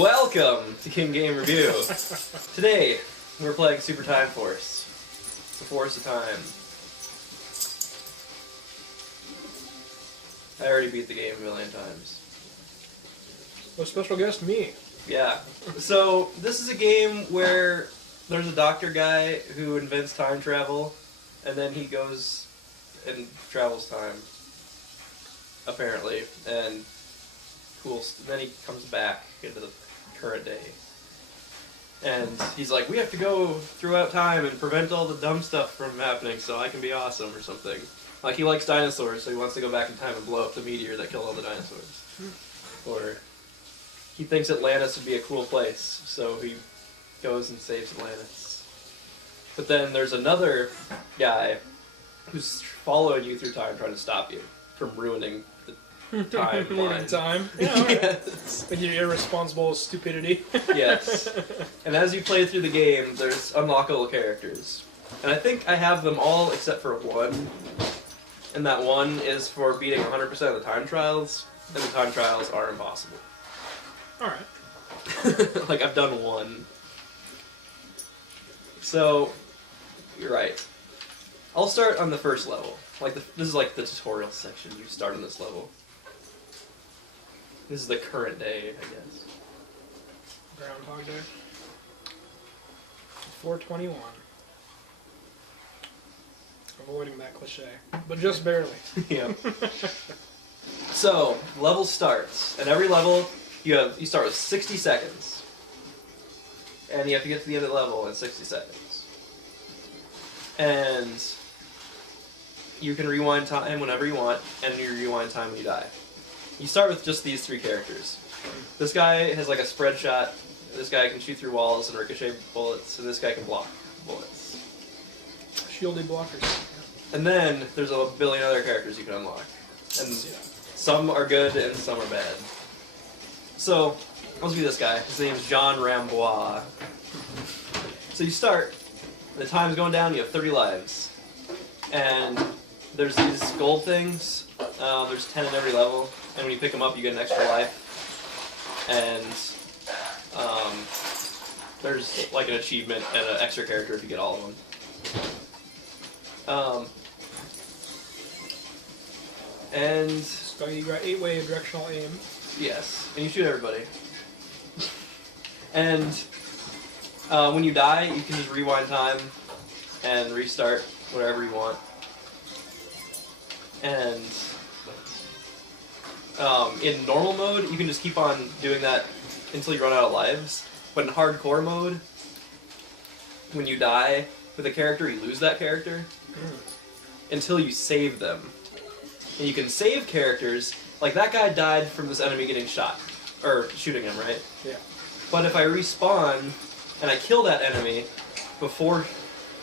Welcome to In-Game Review. Today, we're playing Super Time Force. It's a force of time. I already beat the game a million times. A special guest, me. Yeah. So, this is a game where there's a doctor guy who invents time travel, and then he goes and travels time, apparently, and then he comes back into the current day. And he's like, we have to go throughout time and prevent all the dumb stuff from happening so I can be awesome or something. Like, he likes dinosaurs, so he wants to go back in time and blow up the meteor that killed all the dinosaurs. Or he thinks Atlantis would be a cool place, so he goes and saves Atlantis. But then there's another guy who's following you through time, trying to stop you from ruining the timeline. Time. Yes. With your irresponsible stupidity. Yes. And as you play through the game, there's unlockable characters. And I think I have them all except for one. And that one is for beating 100% of the time trials, and the time trials are impossible. Alright. Like, I've done one. So, you're right. I'll start on the first level. This is like the tutorial section. You start on this level. This is the current day, I guess. Groundhog Day. 421. Avoiding that cliche. But just barely. Yeah. So, level starts. And every level, you start with 60 seconds. And you have to get to the end of the level in 60 seconds. And you can rewind time whenever you want, and you rewind time when you die. You start with just these three characters. This guy has like a spread shot, this guy can shoot through walls and ricochet bullets, and this guy can block bullets. Shielded blockers. And then there's a billion other characters you can unlock. And some are good and some are bad. So, let's be this guy. His name's John Rambois. So you start, the time's going down, you have 30 lives. And there's these gold things, there's 10 in every level, and when you pick them up you get an extra life. And there's like an achievement and an extra character if you get all of them. And So you got 8-way directional aim. yes, and you shoot everybody. And when you die, you can just rewind time and restart whatever you want. And in normal mode, you can just keep on doing that until you run out of lives. But in hardcore mode, when you die with a character, you lose that character until you save them. And you can save characters, like that guy died from this enemy getting shot, or shooting him, right? Yeah. But if I respawn and I kill that enemy before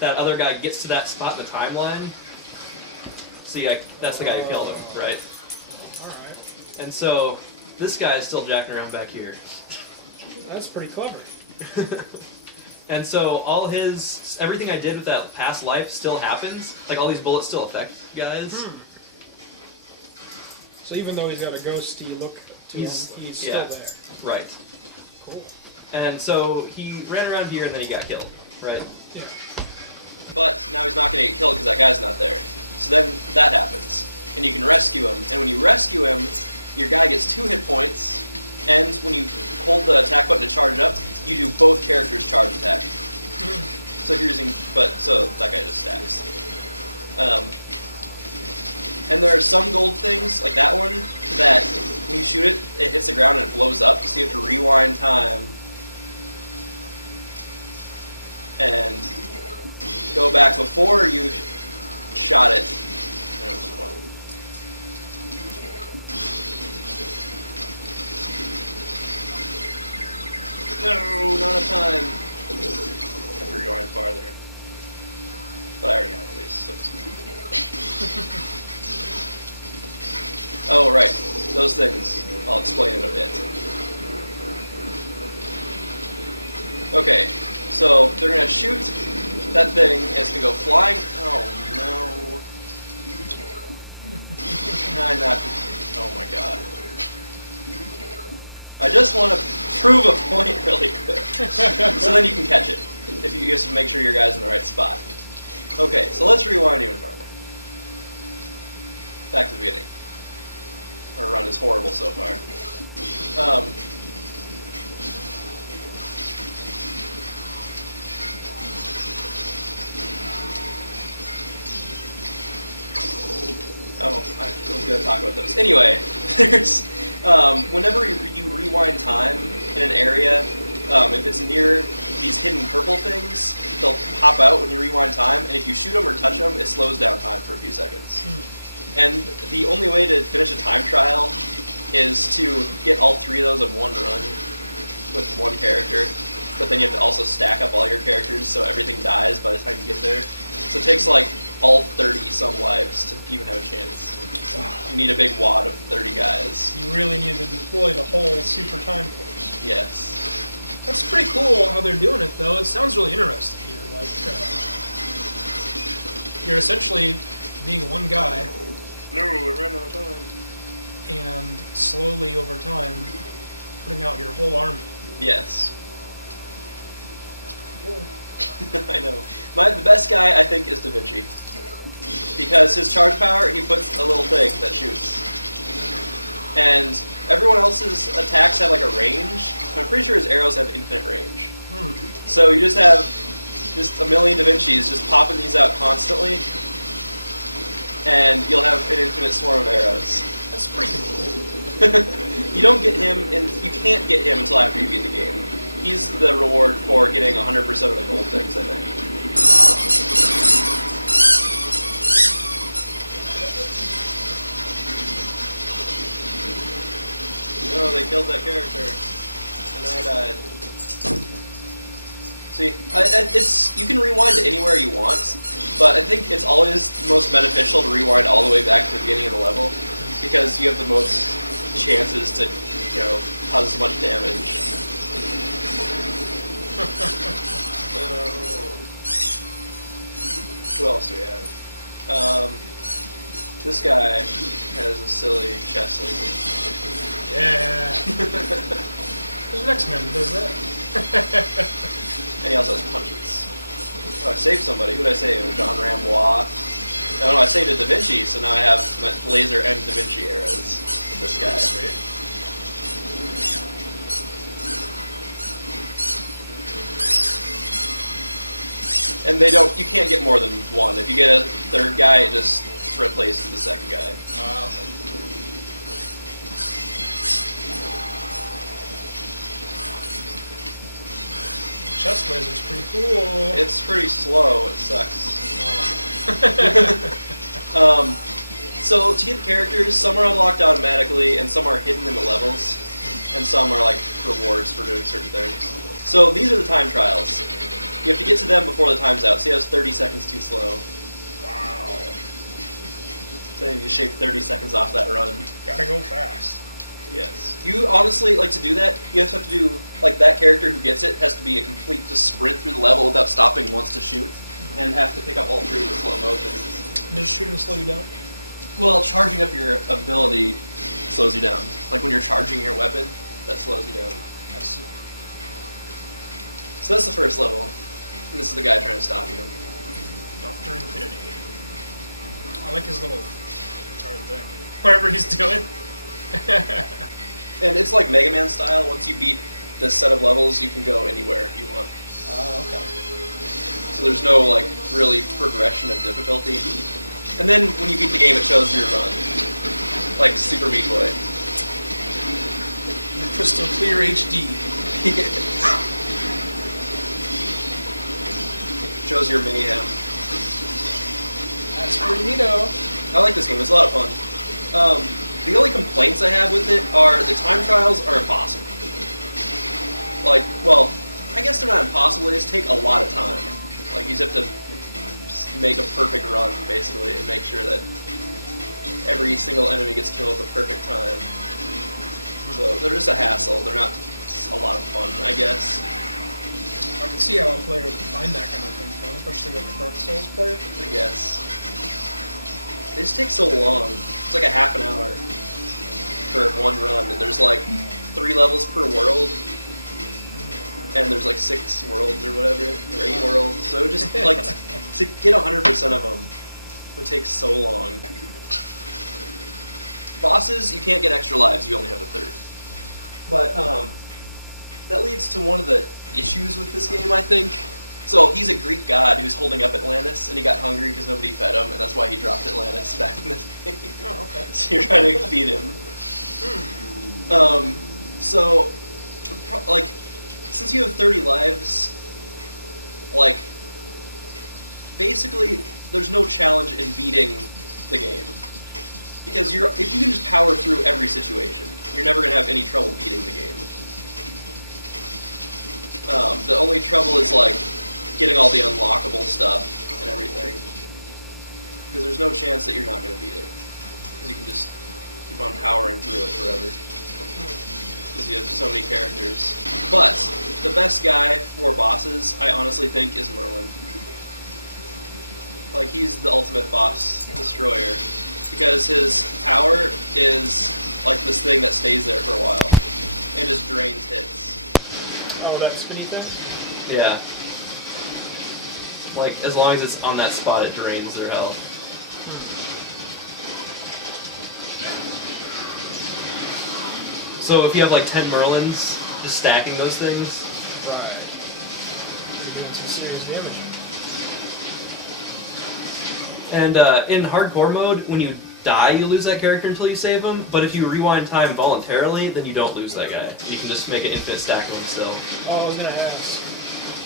that other guy gets to that spot in the timeline, see, that's the guy who killed him, right? Alright. And so this guy is still jacking around back here. That's pretty clever. And so everything I did with that past life still happens. Like all these bullets still affect guys. So even though he's got a ghosty look to He's him, he's still there. Right. Cool. And so he ran around here and then he got killed, right? Yeah. But now he's not going to get killed because that guy's not there. So then that happens. And you can rescue him. And when you rescue him, your guy gets 2 hit points. And when you hold the attack button to charge up, you do both characters' charge attack. So if you're using, so that guy just stacks. And there are some gold things, like that one, that when you shoot it, it hits the ground and it blows up, so you have to rewind time and go back before you shot it. No, not enough time. I have to rewind farther. But I already have all these, so it's oh, right. Those things. I'll explain in a bit. Okay, so they're going to shoot that thing, and it's going to go flying. Oh, no. I'm not... Oh, my God. I just want to prove a point really quick. So then you can catch it. If you just make sure your guy's in the right spot. Okay, so let's rewind even farther. Back to the beginning. Our run is horrible so far. Oh, I was going to talk about those. Anyway, there's whenever you rewind time in an area, if it's near these hidden purple things, they'll pop out when you rewind time, and if you shoot them or touch them, it slows down time for a few seconds. And the only way to finish a time trial is to get all 3 of those in one run with one character, but then you have to also stack up all your characters so everything dies by the time you get there. So it takes like all 30 some lives to even have a chance. Wow. You need a big wad of 30 guys. You really need to deploy the whole super time force. Yes. That's pretty cool how they're doing it, though. It sounds really interesting here. Like, you're essentially being one guy. No, we're running out of time. And slowly over time, putting out your whole army. Yes. Cool. I know. The best guy, I think, is Da Vinci. Because his charge power, he puts a little thing that shoots. And everyone else's attacks have like a range. I'm pretty sure his arrows have infinite range. So you just have a million Da Vincis just popping these out constantly. And you'll have an infinite swarm of arrows. That's pretty cool. You don't get him, and you can't get him until after you beat the game. He's the reward for getting 100% of the gold things, I think. Oh, they killed that character, and I died. See, it's you can rewind to anywhere you want, but I think it's always most beneficial to rewind all the way back to the beginning of the level, because you have the most chances to, cause as much damage. Who else do we have? This guy has a silly chest laser. Yeah. There's an X-Men that does that. And he also has punches. Oh, I saved somebody. Who did I save? John Ramois. Oh no, I saved a Da Vinci, so now I have my laser and Da Vinci arrows with this guy. Sweet. And you can't get more than one. If you get a third guy, it just replaces the second guy. Okay. Chest laser's pretty cool. It's pretty slow. It sucks. So to get characters, some are unlocked automatically, and some are hidden in the levels, and some are like rewards for doing certain things. So these are the time trials. You have to get to them before the time's out. See how it's 30 seconds too slow. Wow. So you shave 30 seconds off that run. Gotta go fast. Yes. You honestly, like, to do that, you have to do, like, that character who gets it has to be a complete just sprint through the level without stopping once to shoot, and have to pick up all 3 of the slow-mo things. Does shooting slow you down? Well, charging up your ability slows you down. Like, when you're charging your weapon, that slows you down. I see. So that's the first level. And this is the guy trying to stop you. Dr. Infinity. I like his little retarded thing. Whatever he's doing. And it's like Mega Man style. Once you beat this set of levels, you can go anywhere you want. Okay. So there's no, like, really progression of difficulty. And then when you beat the game, it shows your run. Like Super Meat Boy. The crystal clear HD. Shows your mayhem. That's pretty neato. I like this game. It's a lot of fun. The only complaints I have with it are the time trials are impossible. Like, well, I guess they're not impossible. They just take a lot of time. Like, you just have to make a perfect run, basically, and make sure that every single enemy gets killed at the perfect time. So they're just a hassle. They're not a lot of fun, I guess. I can see how a player could find that kind of thing fun, especially like a Dark Souls player. I guess. They just take so long. It's like a half an hour for one run, and there's like 3 levels per world, and there's like 6 worlds or whatever, or 8 worlds. So just like to get 100% of them would take so long. Bosses, you can't get extra lives. You only have a third. But that leads to one of the issues with this game, I think. So he's a Greek god who's holding up Atlantis, and he got hungry because nobody fed him, and that's why he dropped Atlantis back in the day. Oh, okay. So you're trying to feed him. So, like, since you have 30 lives, like, basically, there's no challenge in beating the game. Because if you can just power through every situation, you're never going to have any trouble beating the game. The only trouble is, like, getting all the unlockable stuff and everything. Because there's no chance that you're not going to beat it. Because you can just keep on powering through it forever. Because you have so many characters. But the best guy for bosses, I honestly think, is Merlin. Like, he's the ultimate boss destroyer. Because his power is like this thing that stays there for a while. And just drains hits. Oh, that spinny thing? Yeah. Like, as long as it's on that spot, it drains their health. So if you have like 10 Merlins, just stacking those things. Right. You're doing some serious damage. And in hardcore mode, when you die, you lose that character until you save him. But if you rewind time voluntarily, then you don't lose that guy. You can just make an infinite stack of him still. Oh, I was gonna ask.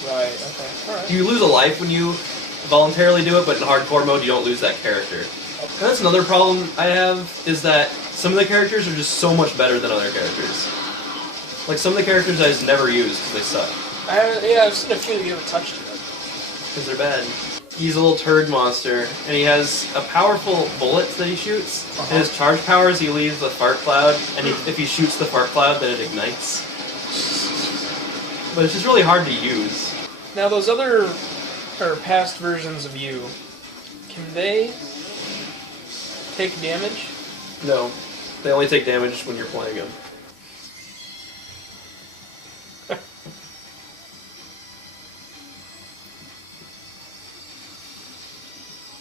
Right, okay. Alright. You lose a life when you voluntarily do it, but in hardcore mode, you don't lose that character. And that's another problem I have, is that some of the characters are just so much better than other characters. Like, some of the characters I just never use because they suck. Yeah, I've seen a few of you haven't touched them. Because they're bad. He's a little turd monster, and he has a powerful bullet that he shoots. And his charge powers, he leaves a fart cloud, and if he shoots the fart cloud, then it ignites. But it's just really hard to use. Now, those other, or past versions of you, can they take damage? No, they only take damage when you're playing them.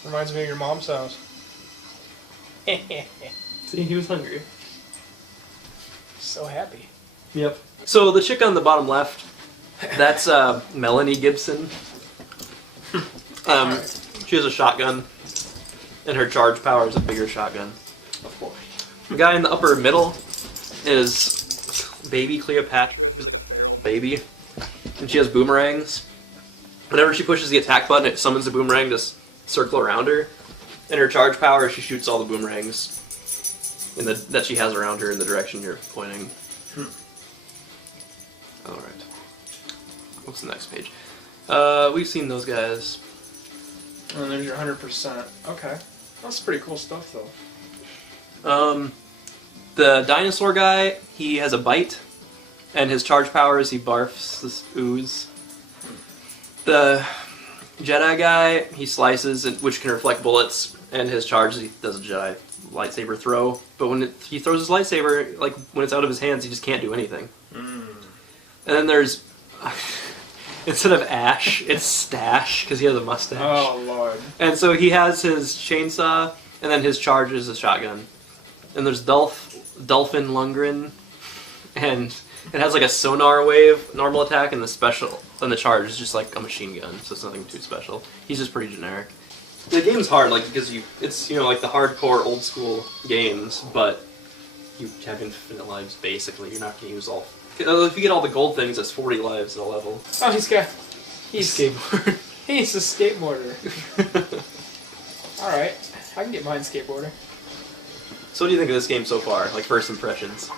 Reminds me of your mom's house. See, he was hungry. So happy. Yep. So the chick on the bottom left, that's Melanie Gibson. She has a shotgun, and her charge power is a bigger shotgun, of course. The guy in the upper middle is baby Cleopatra, who's like a feral baby, and she has boomerangs. Whenever she pushes the attack button, it summons a boomerang to circle around her, and her charge power, she shoots all the boomerangs that she has around her in the direction you're pointing. Alright. What's the next page? We've seen those guys. Oh, and there's your 100%. Okay. That's pretty cool stuff, though. The dinosaur guy, he has a bite, and his charge power is he barfs this ooze. The Jedi guy, he slices, which can reflect bullets, and his charge, he does a Jedi lightsaber throw. But when he throws his lightsaber, like when it's out of his hands, he just can't do anything. And then there's, instead of Ash, it's Stash, because he has a mustache. Oh, Lord. And so he has his chainsaw, and then his charge is a shotgun. And there's Dolphin Lundgren, and it has like a sonar wave normal attack, and the special, and the charge is just like a machine gun, so it's nothing too special. He's just pretty generic. The game's hard, like, because it's, like the hardcore old school games, but you have infinite lives basically. You're not going to use all. If you get all the gold things, that's 40 lives in a level. Oh, he's a skateboarder. Alright, I can get behind skateboarder. So what do you think of this game so far? Like, first impressions?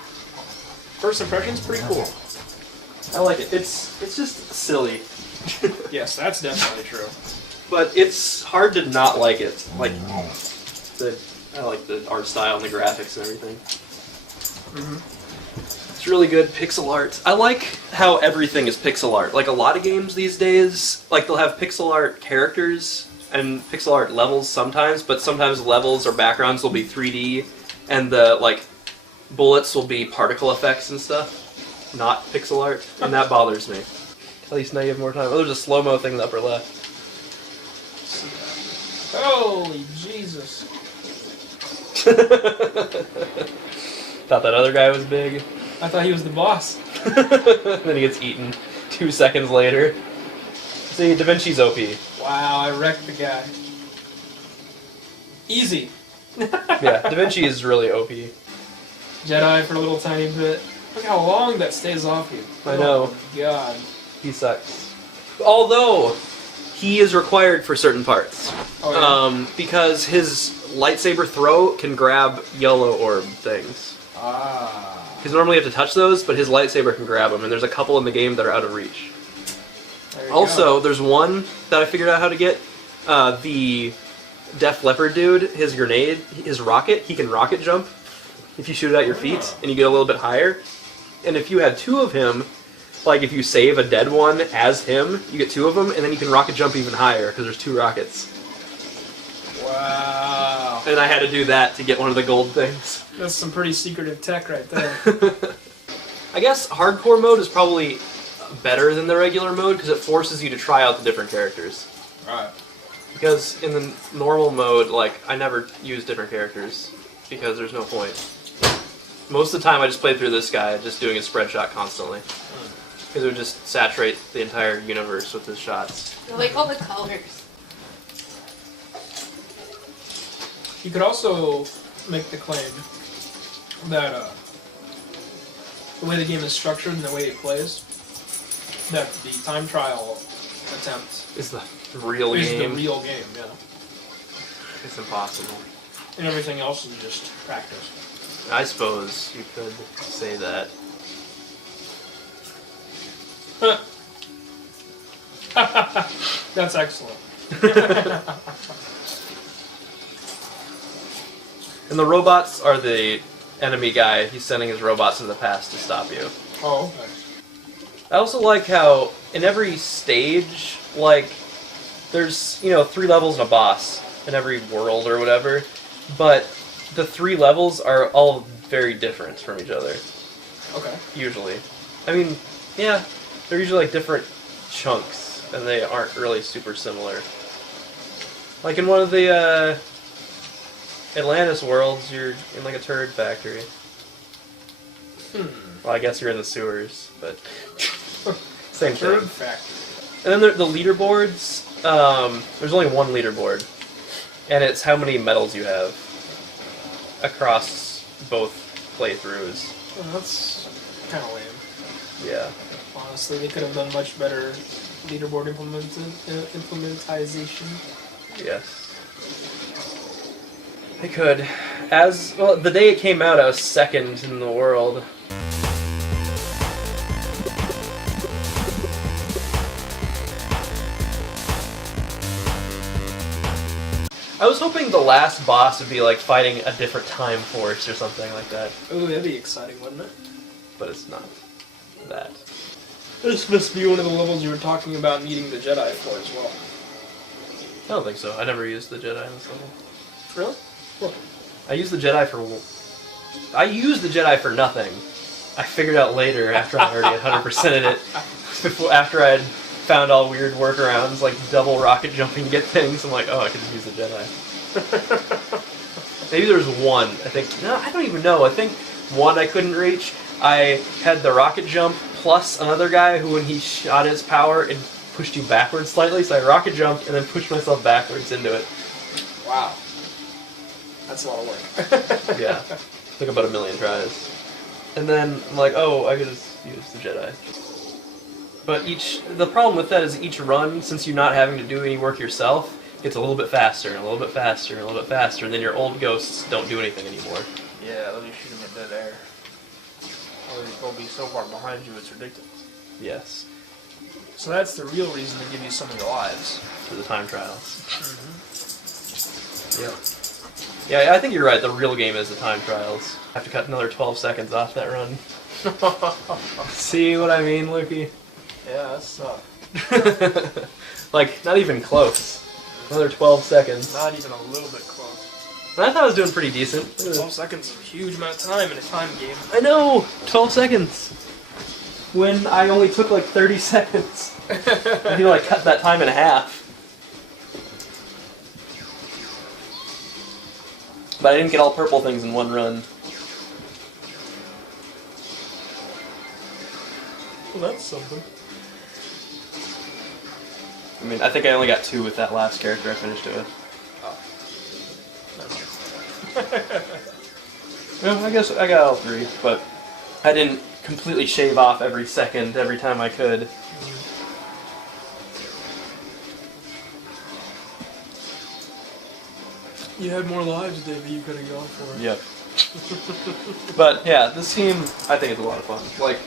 First impressions, pretty cool. I like it. It's just silly. Yes, that's definitely true. But it's hard to not like it. Like, I like the art style and the graphics and everything. It's really good pixel art. I like how everything is pixel art. Like, a lot of games these days, like, they'll have pixel art characters and pixel art levels sometimes, but sometimes levels or backgrounds will be 3D, and the, like, bullets will be particle effects and stuff, not pixel art, and that bothers me. At least now you have more time. Oh, there's a slow-mo thing in the upper left. Holy Jesus. Thought that other guy was big. I thought he was the boss. Then he gets eaten 2 seconds later. See, Da Vinci's OP. Wow, I wrecked the guy. Easy. Yeah, Da Vinci is really OP. Jedi for a little tiny bit. Look how long that stays off you. I know. Oh my god. He sucks. Although, he is required for certain parts. Oh, yeah? Because his lightsaber throw can grab yellow orb things. Ah. Because normally you have to touch those, but his lightsaber can grab them, and there's a couple in the game that are out of reach. There you Also, go. there's one that I figured out how to get. The Def Leopard dude, his grenade, his rocket, he can rocket jump if you shoot it at your feet, and you get a little bit higher. And if you had 2 of him, like if you save a dead one as him, you get 2 of them, and then you can rocket jump even higher, because there's 2 rockets. Wow. And I had to do that to get one of the gold things. That's some pretty secretive tech right there. I guess hardcore mode is probably better than the regular mode, because it forces you to try out the different characters. Right. Because in the normal mode, like, I never use different characters, because there's no point. Most of the time I just played through this guy, just doing a spread shot constantly. Because it would just saturate the entire universe with his shots. I like all the colors. You could also make the claim that the way the game is structured and the way it plays, that the time trial attempt Is the real is game. the real game, yeah. It's impossible. And everything else is just practice. I suppose you could say that. That's excellent. And the robots are the enemy guy. He's sending his robots in the past to stop you. Oh, okay. I also like how in every stage, like, there's, 3 levels and a boss in every world or whatever, but the 3 levels are all very different from each other, Okay. usually. I mean, yeah, they're usually like different chunks, and they aren't really super similar. Like in one of the Atlantis worlds, you're in like a turd factory. Well, I guess you're in the sewers, but same Turd thing. factory. And then the leaderboards, there's only one leaderboard, and it's how many medals you have across both playthroughs. Well, that's kind of lame. Yeah. Honestly, they could have done much better leaderboard implementation. Yes. They could. As well, the day it came out, I was second in the world. I was hoping the last boss would be like fighting a different time force or something like that, Oh, that'd be exciting, wouldn't it? but it's not that. This must be one of the levels you were talking about needing the Jedi for as well. I don't think so. I never used the Jedi. So. Really? What? I used the Jedi for nothing. I figured out later after I already 100%ed it. After I had found all weird workarounds, like double rocket jumping to get things, I'm like, oh, I can use the Jedi. Maybe there's one. I think. No, I don't even know. I think one I couldn't reach. I had the rocket jump plus another guy who, when he shot his power, and pushed you backwards slightly, so I rocket jumped and then pushed myself backwards into it. Wow. That's a lot of work. Yeah. Took about 1,000,000 tries. And then I'm like, oh, I could just use the Jedi. But the problem with that is each run, since you're not having to do any work yourself, it's a little bit faster, and a little bit faster, and a little bit faster, and then your old ghosts don't do anything anymore. Yeah, they're shooting in dead air. They'll be so far behind you, it's ridiculous. Yes. So that's the real reason to give you some of your lives. For the time trials. Yeah, I think you're right, the real game is the time trials. I have to cut another 12 seconds off that run. See what I mean, Lukie? Yeah, that sucks. Like, not even close. Another 12 seconds. Not even a little bit close. And I thought I was doing pretty decent. 12 seconds is a huge amount of time in a time game. I know! 12 seconds! when I only took like 30 seconds. I like cut that time in half. But I didn't get all purple things in one run. Well, that's something. I mean, I think I only got 2 with that last character I finished it. No, I guess I got all 3, but I didn't completely shave off every second every time I could. You had more lives than you could have gone for. Yep. But yeah, this game I think is a lot of fun. Like,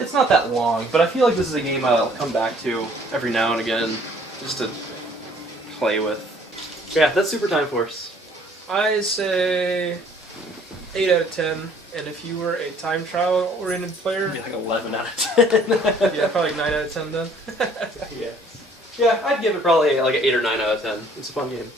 it's not that long, but I feel like this is a game I'll come back to every now and again just to play with. Yeah, that's Super Time Force. I say 8 out of 10, and if you were a time trial oriented player, Maybe like 11 out of 10. yeah, probably 9 out of 10 then. Yeah. Yeah, I'd give it probably like an 8 or 9 out of 10. It's a fun game.